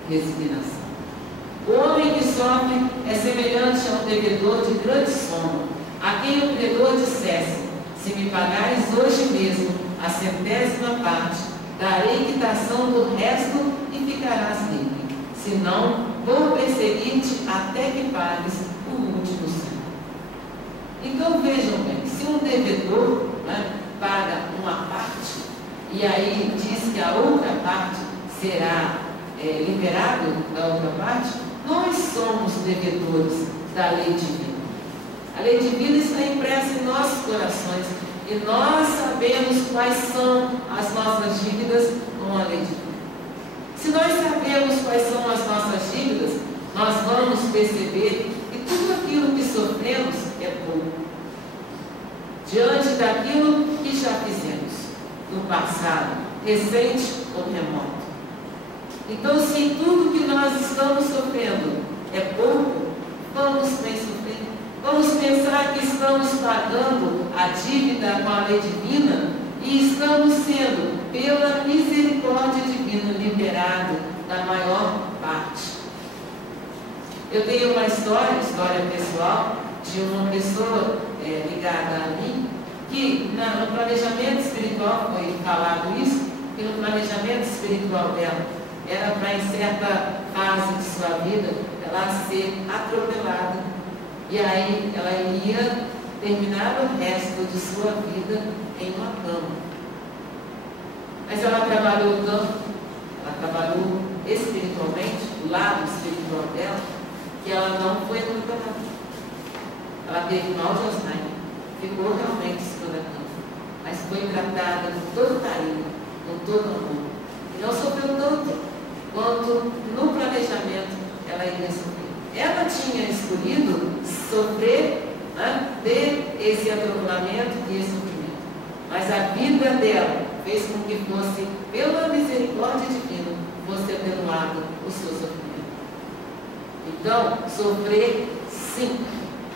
resignação. O homem que sofre é semelhante a um devedor de grande soma, a quem o credor dissesse: se me pagares hoje mesmo a 100ª parte, darei quitação do resto e ficarás livre. Se não, vou perseguir-te até que pagues o último cento. Então vejam bem, se um devedor paga uma parte e aí diz que a outra parte será liberado da outra parte, nós somos devedores da lei divina. A lei divina está impressa em nossos corações e nós sabemos quais são as nossas dívidas com a lei divina. Se nós sabemos quais são as nossas dívidas, nós vamos perceber que tudo aquilo que sofremos é pouco diante daquilo que já fizemos no passado, recente ou remoto. Então, se tudo que nós estamos sofrendo é pouco, vamos bem sofrer. Vamos pensar que estamos pagando a dívida com a lei divina e estamos sendo, pela misericórdia divina, liberados da maior parte. Eu tenho uma história pessoal, de uma pessoa ligada a mim, que no planejamento espiritual foi falado isso, que no planejamento espiritual dela era para, em certa fase de sua vida, ela ser atropelada. E aí ela iria terminar o resto de sua vida em uma cama. Mas ela trabalhou tanto, ela trabalhou espiritualmente, o lado espiritual dela, que ela não foi atropelada. Ela teve mal de Alzheimer, ficou realmente em cima da cama, mas foi tratada com todo carinho, com todo amor. E não sofreu tanto quanto no planejamento ela iria sofrer. Ela tinha escolhido sofrer, ter esse atropelamento e esse sofrimento. Mas a vida dela fez com que fosse, pela misericórdia divina, fosse atenuado o seu sofrimento. Então, sofrer, sim,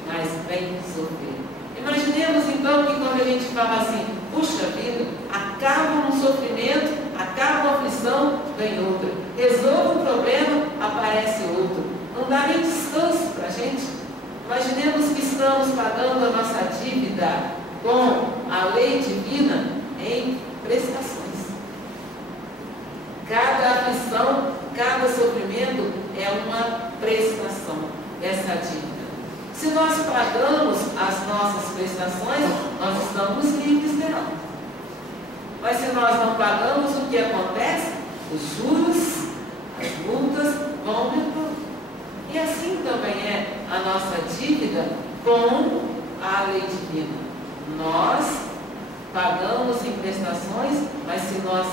mas vem sofrer. Imaginemos então que quando a gente fala assim, puxa vida, acaba um sofrimento, acaba uma aflição, vem outra. Resolve um problema, aparece outro. Não dá nem descanso para a gente. Imaginemos que estamos pagando a nossa dívida com a lei divina em prestações. Cada aflição, cada sofrimento é uma prestação dessa dívida. Se nós pagamos as nossas prestações, nós estamos livres dela. Mas se nós não pagamos, o que acontece? Os juros, as multas vão aumentando. E assim também é a nossa dívida com a lei divina. Nós pagamos em prestações, mas se nós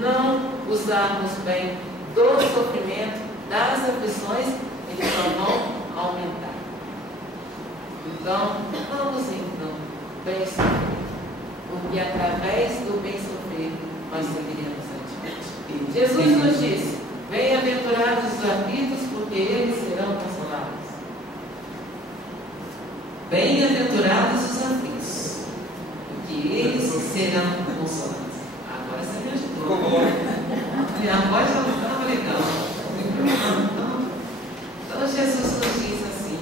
não usarmos bem do sofrimento, das aflições, eles não vão aumentar. Então, vamos bem sofrer, porque através do bem sofrer nós seguiremos adiante. Jesus nos disse: bem-aventurados os aflitos, porque eles serão consolados. Bem-aventurados os aflitos, porque eles serão consolados. Agora você me ajudou. Minha voz já não estava legal. Então Jesus nos diz assim: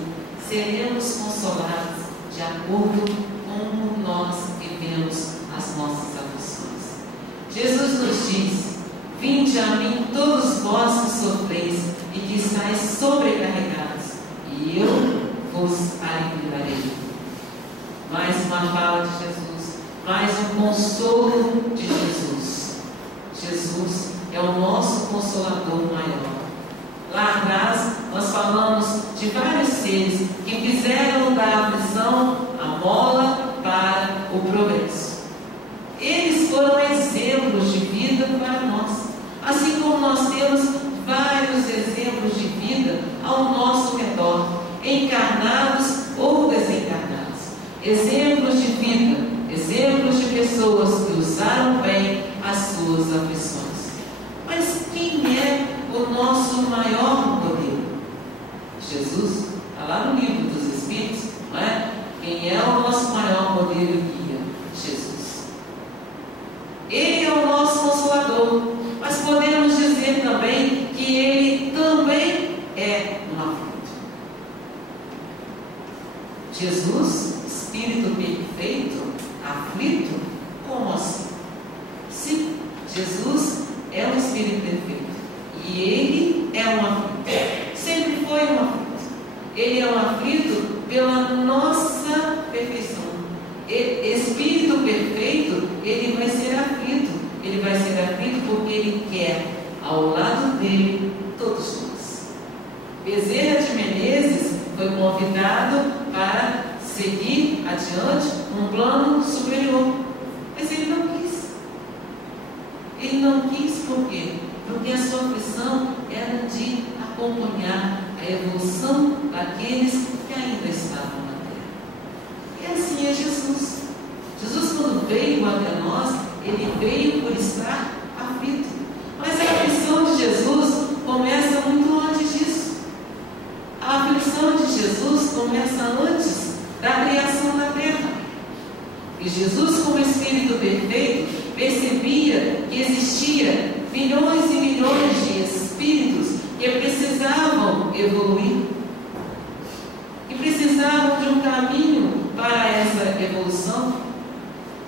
seremos consolados de acordo com como nós vivemos as nossas aflições. Jesus nos diz: vinde a mim todos vós que sofreis e que estáis sobrecarregados, e eu vos aliviarei. Mais uma fala de Jesus, mais um consolo de Jesus. Jesus é o nosso consolador maior. Lá atrás, nós falamos de vários seres que fizeram da aflição a mola para o progresso. Eles foram exemplos de vida para nós, assim como nós temos vários exemplos de vida ao nosso redor, encarnados ou desencarnados. Exemplos de vida, exemplos de pessoas que usaram bem as suas aflições. Mas quem é o nosso maior modelo? Jesus, está lá no livro dos Espíritos, não é? Quem é o nosso maior modelo e guia? Jesus. Ele é o nosso consolador, mas podemos dizer também que ele também é um aflito. Jesus, Espírito perfeito, aflito? Como assim? Sim, Jesus é um Espírito perfeito. E ele é um aflito. Sempre foi um aflito. Ele é um aflito pela nossa perfeição. Espírito perfeito, ele vai ser aflito. Ele vai ser aflito porque ele quer, ao lado dele, todos nós. Bezerra de Menezes foi convidado para seguir adiante um plano superior. Mas ele não quis. Ele não quis por quê? Porque a sua missão era de acompanhar a evolução daqueles que ainda estavam na Terra. E assim é Jesus. Jesus, quando veio até nós, ele veio por estar aflito. Mas a aflição de Jesus começa muito antes disso. A aflição de Jesus começa antes da criação da Terra. E Jesus, como Espírito perfeito, percebia que existia milhões e milhões de espíritos que precisavam evoluir, que precisavam de um caminho para essa evolução.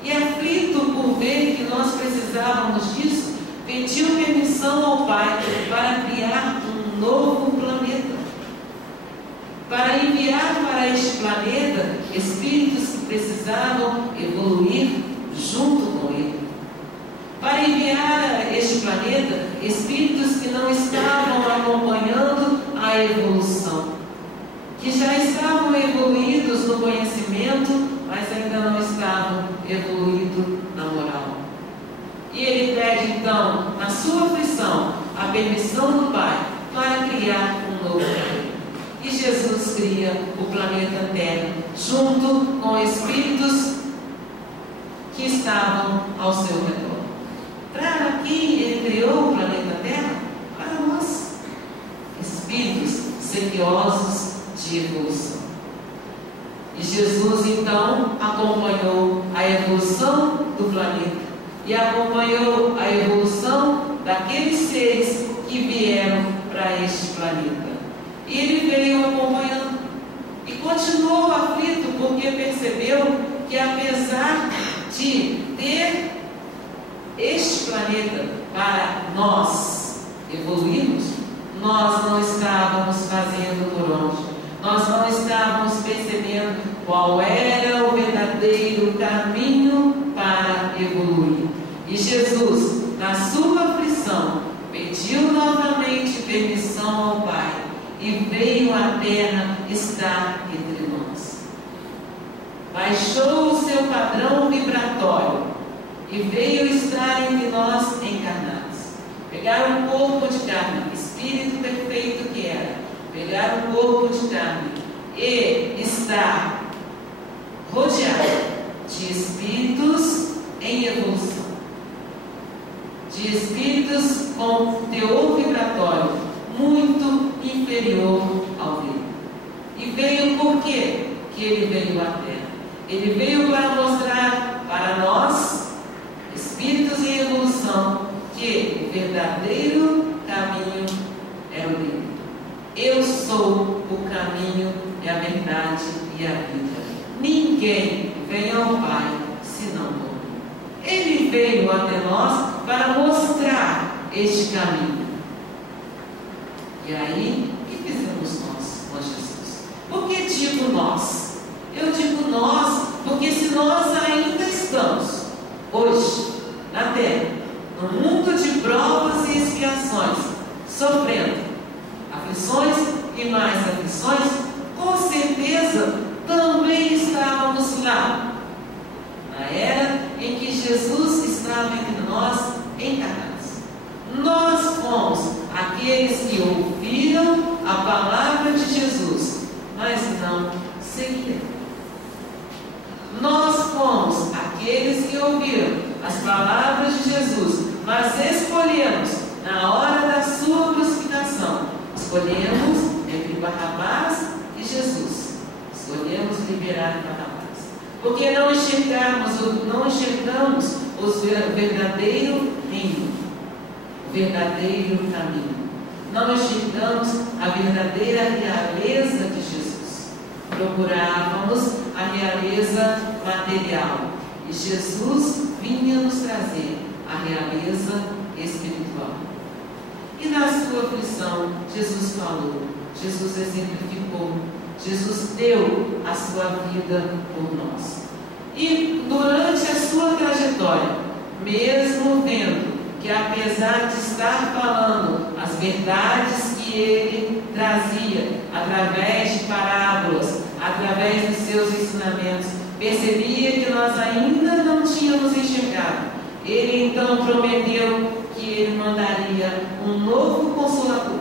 E aflito por ver que nós precisávamos disso, pediu permissão ao Pai para criar um novo planeta, para enviar para este planeta espíritos que precisavam evoluir junto com ele, para enviar a este planeta espíritos que não estavam acompanhando a evolução, que já estavam evoluídos no conhecimento, mas ainda não estavam evoluídos na moral. E ele pede então, na sua aflição, a permissão do Pai para criar um novo planeta. E Jesus cria o planeta Terra, junto com espíritos que estavam ao seu redor. Para quem ele criou o planeta Terra? Para nós, espíritos sequiosos de evolução. E Jesus então acompanhou a evolução do planeta e acompanhou a evolução daqueles seres que vieram para este planeta. E ele veio acompanhando e continuou aflito, porque percebeu que, apesar de ter este planeta para nós evoluirmos, nós não estávamos fazendo por onde. Nós não estávamos percebendo qual era o verdadeiro caminho para evoluir. E Jesus, na sua aflição, pediu novamente permissão ao Pai e veio à terra estar entre nós. Baixou o seu padrão vibratório e veio estar entre nós encarnados. Pegar um corpo de carne, espírito perfeito que era, pegar um corpo de carne e estar rodeado de espíritos em evolução, de espíritos com teor vibratório muito inferior ao dele. E veio por quê que ele veio à Terra? Ele veio para mostrar para nós, espíritos em evolução, que o verdadeiro caminho é o dele. Eu sou o caminho e a verdade e a vida. Ninguém vem ao Pai senão por mim. Ele veio até nós para mostrar este caminho. E aí, o que fizemos nós com Jesus? Por que digo nós? Eu digo nós porque se nós ainda estamos hoje na Terra, no mundo de provas e expiações, sofrendo aflições e mais aflições, com certeza também estávamos lá, na era em que Jesus estava entre nós encarnados. Nós fomos aqueles que ouviram a palavra de Jesus, mas não seguiram. Nós fomos aqueles que ouviram as palavras de Jesus, mas escolhemos, na hora da sua crucificação, escolhemos entre Barrabás e Jesus. Escolhemos liberar Barrabás, porque não enxergamos o verdadeiro reino, o verdadeiro caminho. Não enxergamos a verdadeira realeza de Jesus. Procurávamos a realeza material. E Jesus vinha nos trazer a realeza espiritual. E na sua aflição, Jesus falou, Jesus exemplificou, Jesus deu a sua vida por nós. E durante a sua trajetória, mesmo vendo que, apesar de estar falando as verdades que ele trazia através de parábolas, através dos seus ensinamentos, percebia que nós ainda não tínhamos enxergado. Ele então prometeu que ele mandaria um novo Consolador.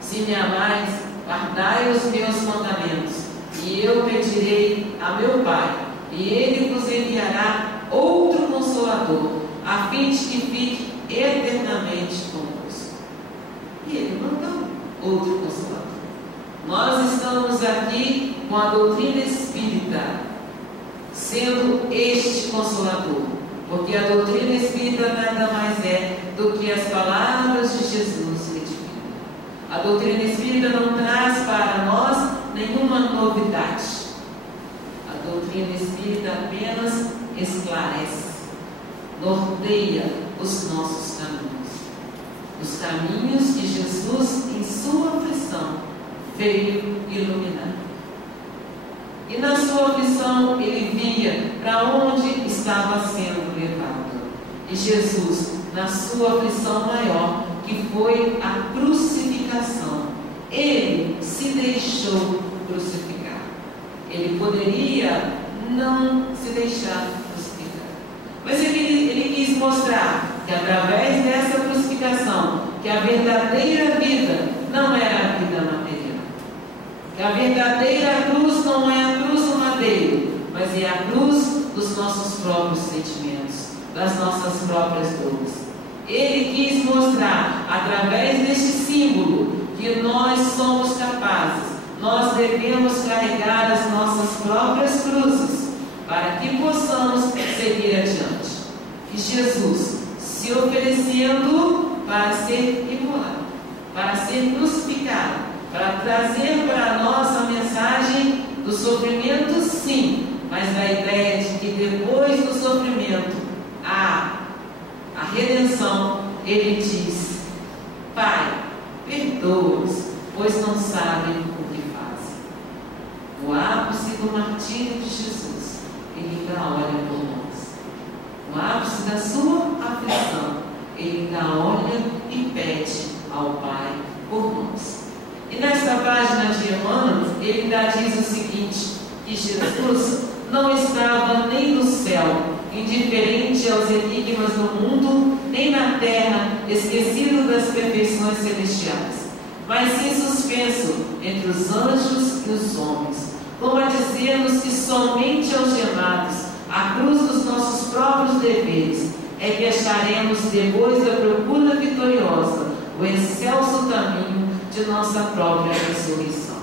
Se me amais, guardai os meus mandamentos, e eu pedirei a meu Pai, e ele vos enviará outro Consolador, a fim de que fique eternamente convosco. E ele mandou outro Consolador. Nós estamos aqui com a doutrina espírita, sendo este Consolador, porque a doutrina espírita nada mais é do que as palavras de Jesus retificadas. A doutrina espírita não traz para nós nenhuma novidade. A doutrina espírita apenas esclarece, norteia os nossos caminhos. Os caminhos que Jesus, em sua aflição, veio iluminar. E na sua aflição ele via para onde estava sendo levado. E Jesus, na sua aflição maior, que foi a crucificação, ele se deixou crucificar. Ele poderia não se deixar crucificar, mas ele quis mostrar que através dessa crucificação, que a verdadeira vida não era a vida material, que a verdadeira cruz não é a cruz do madeiro, mas é a cruz dos nossos próprios sentimentos, das nossas próprias dores. Ele quis mostrar, através deste símbolo, que nós somos capazes nós devemos carregar as nossas próprias cruzes para que possamos seguir adiante. E Jesus se oferecendo para ser imolado, para ser crucificado, para trazer para nós a mensagem do sofrimento, sim, mas da ideia de que depois do sofrimento há a redenção. Ele diz: Pai, perdoa-os, pois não sabem o que fazem. O ápice do martírio de Jesus, ele ainda olha por nós. No ápice da sua aflição, ele ainda olha e pede ao Pai por nós. E nesta página de Emmanuel, ele ainda diz o seguinte, que Jesus não estava nem no céu, indiferente aos enigmas do mundo, nem na terra, esquecido das perfeições celestiais, mas sim suspenso entre os anjos e os homens, como a dizer-nos que somente algemados à cruz dos nossos próprios deveres é que acharemos, depois da procura vitoriosa, o excelso caminho de nossa própria ressurreição.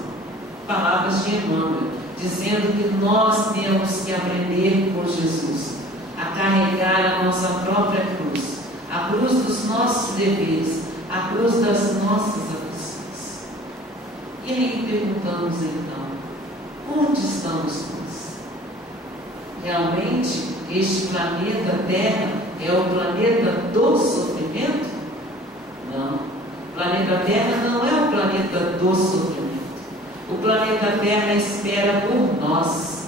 Palavras de Emmanuel, dizendo que nós temos que aprender por Jesus a carregar a nossa própria cruz, a cruz dos nossos deveres, a cruz das nossas aflições. E aí perguntamos então, onde estamos nós? Realmente este planeta Terra é o planeta do sofrimento? Não. O planeta Terra não é o planeta do sofrimento. O planeta Terra espera por nós.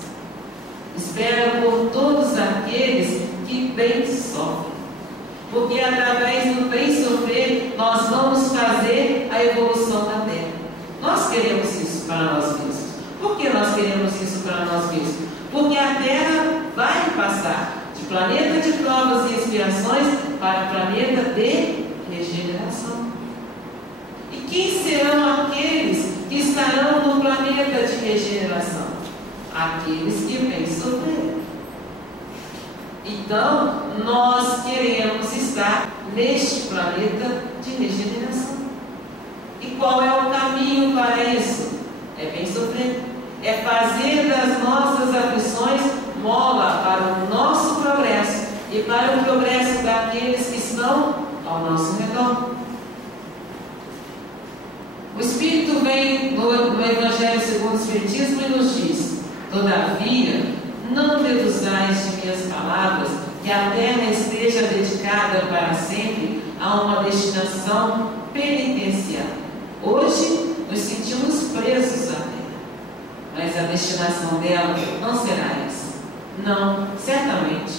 Espera por todos aqueles que bem sofrem. Porque através do bem sofrer, nós vamos fazer a evolução da Terra. Nós queremos isso para nós mesmos. Por que nós queremos isso para nós mesmos? Porque a Terra vai passar de planeta de provas e expiações para planeta de regeneração. E quem serão aqueles que estarão no planeta de regeneração? Aqueles que bem sofreram. Então, nós queremos estar neste planeta de regeneração. E qual é o caminho para isso? É bem sofrer. É fazer das nossas aflições mola para o nosso progresso e para o progresso daqueles que estão ao nosso redor. O Espírito vem no Evangelho segundo o Espiritismo e nos diz: todavia, não deduzais de minhas palavras que a terra esteja dedicada para sempre a uma destinação penitenciária. Hoje nos sentimos presos à terra, mas a destinação dela não será essa. Não, certamente,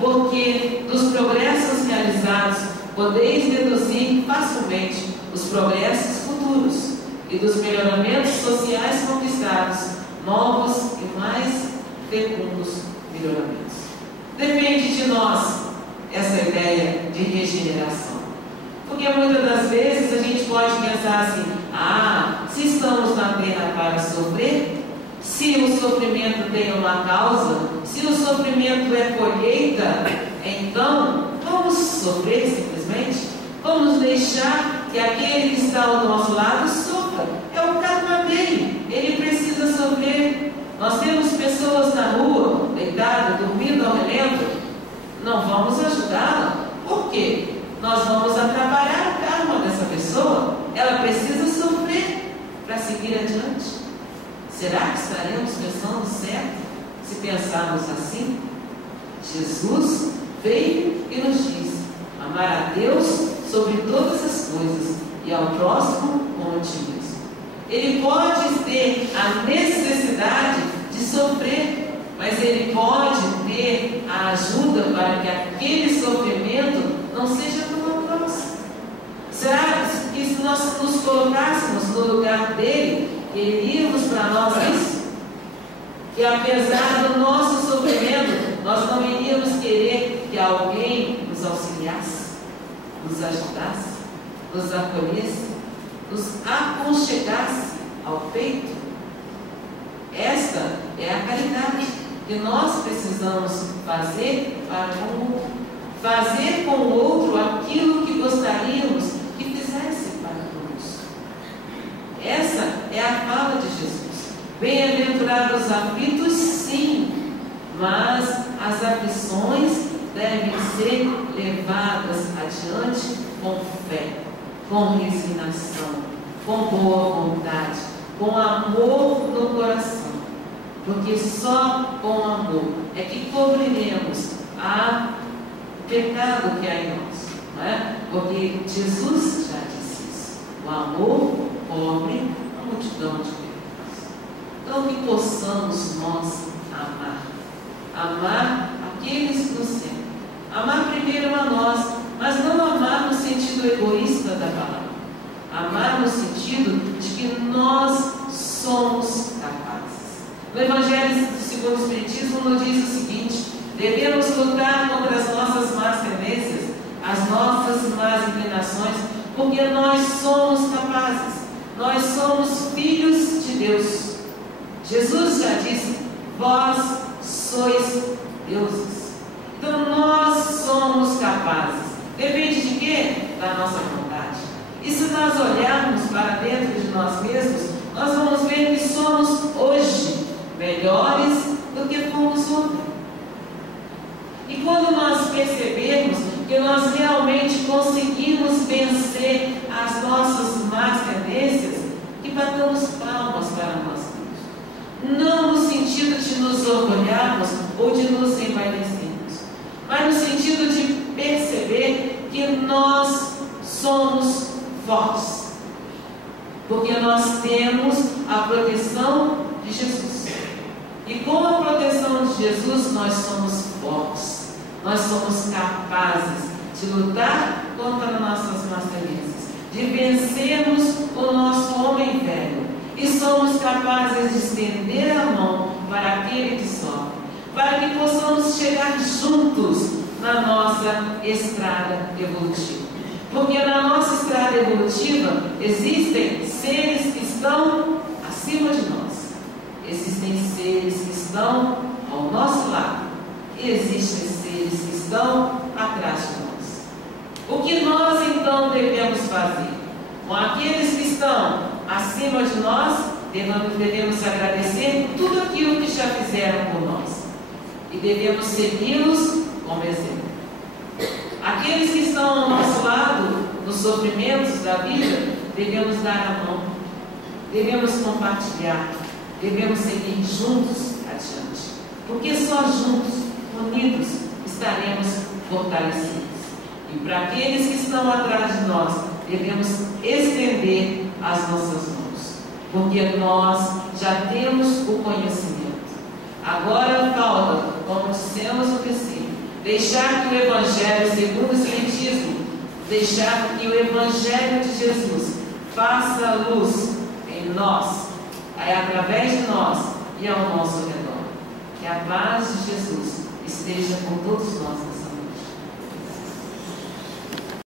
porque dos progressos realizados podeis deduzir facilmente os progressos futuros e dos melhoramentos sociais conquistados, novos e mais fecundos melhoramentos. Depende de nós essa ideia de regeneração. Porque muitas das vezes a gente pode pensar assim: se estamos na terra para sofrer, se o sofrimento tem uma causa, se o sofrimento é colheita, então vamos sofrer simplesmente? Vamos deixar que aquele que está ao nosso lado sofra? É o karma dele, ele precisa sofrer. Nós temos pessoas na rua, deitadas, dormindo ao relento, não vamos ajudá-la. Por quê? Nós vamos atrapalhar o karma dessa pessoa. Ela precisa sofrer para seguir adiante. Será que estaremos pensando certo se pensarmos assim? Jesus veio e nos diz: amar a Deus sobre todas as coisas e ao próximo como a ti mesmo. Ele pode ter a necessidade de sofrer, mas ele pode ter a ajuda para que aquele sofrimento não seja tão atroz. Será que se nós nos colocássemos no lugar dele, queríamos para nós isso? Que apesar do nosso sofrimento, nós não iríamos querer que alguém nos auxiliasse, nos ajudasse, nos acolhesse, nos aconchegasse ao peito? Esta é a caridade que nós precisamos fazer para com o outro. Fazer com o outro aquilo que gostaríamos que fizesse para conosco. Essa é a fala de Jesus. Bem-aventurados os aflitos, sim, mas as aflições devem ser levadas adiante com fé, com resignação, com boa vontade, com amor no coração. Porque só com amor é que cobriremos o pecado que há em nós. Não é? Porque Jesus já disse isso. O amor cobre a multidão de pecados. Então que possamos nós amar. Amar aqueles que nos servem. Amar primeiro a nós, mas não amar no sentido egoísta da palavra. Amar no sentido de que nós somos capazes. No Evangelho segundo o Espiritismo nos diz o seguinte: devemos lutar contra as nossas más tendências, as nossas más inclinações, porque nós somos capazes, nós somos filhos de Deus. Jesus já disse: vós sois deuses. Então nós somos capazes. Depende de quê? Da nossa vontade. E se nós olharmos para dentro de nós mesmos, nós vamos ver que somos hoje melhores do que fomos ontem. E quando nós percebermos que nós realmente conseguimos vencer as nossas más tendências, que batamos palmas para nós mesmos. Não no sentido de nos orgulharmos ou de nos envaidecermos, mas no sentido de perceber que nós somos fortes. Porque nós temos a proteção de Jesus. E com a proteção de Jesus nós somos fortes. Nós somos capazes de lutar contra as nossas más tendências, de vencermos o nosso homem velho. E somos capazes de estender a mão para aquele que sofre, para que possamos chegar juntos na nossa estrada evolutiva. Porque na nossa estrada evolutiva existem seres que estão acima de nós, existem seres que estão ao nosso lado e existem seres que estão atrás de nós. O que nós então devemos fazer? Com aqueles que estão acima de nós, devemos agradecer tudo aquilo que já fizeram por nós e devemos segui-los como exemplo. Aqueles que estão ao nosso lado, nos sofrimentos da vida, devemos dar a mão, devemos compartilhar, devemos seguir juntos adiante, porque só juntos, unidos, estaremos fortalecidos. E para aqueles que estão atrás de nós, devemos estender as nossas mãos, porque nós já temos o conhecimento. Agora falta, como dissemos no princípio, deixar que o Evangelho, segundo o Espiritismo, deixar que o Evangelho de Jesus faça luz em nós, através de nós e ao nosso redor. Que a paz de Jesus esteja com todos nós nessa